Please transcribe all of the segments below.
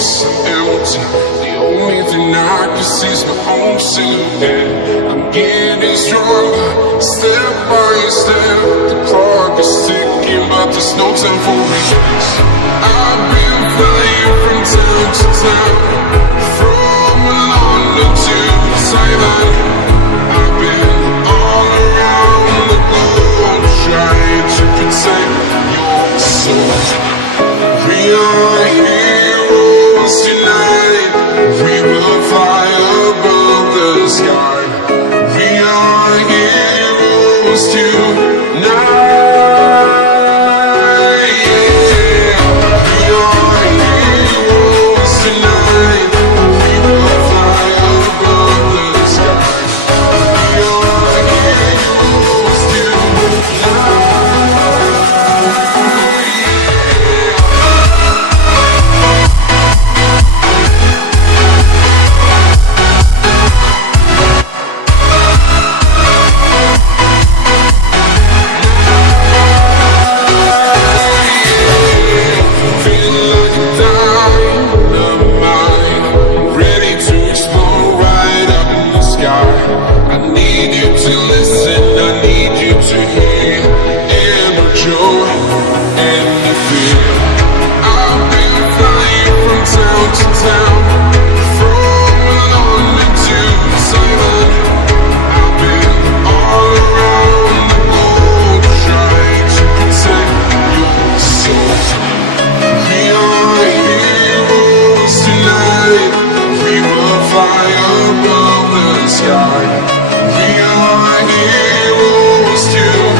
so empty. The only thing I can see is my own silhouette. I'm getting stronger, step by step. The clock is ticking, but there's no time for me. I've been flying from town to town, from London to Thailand. I've been all around the globe, trying to protect your soul. We are heroes tonight. We will fly above the sky. We are heroes tonight. Yeah. We are heroes tonight. We will fly above the sky. We are heroes tonight.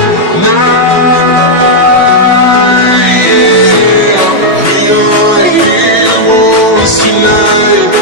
Tonight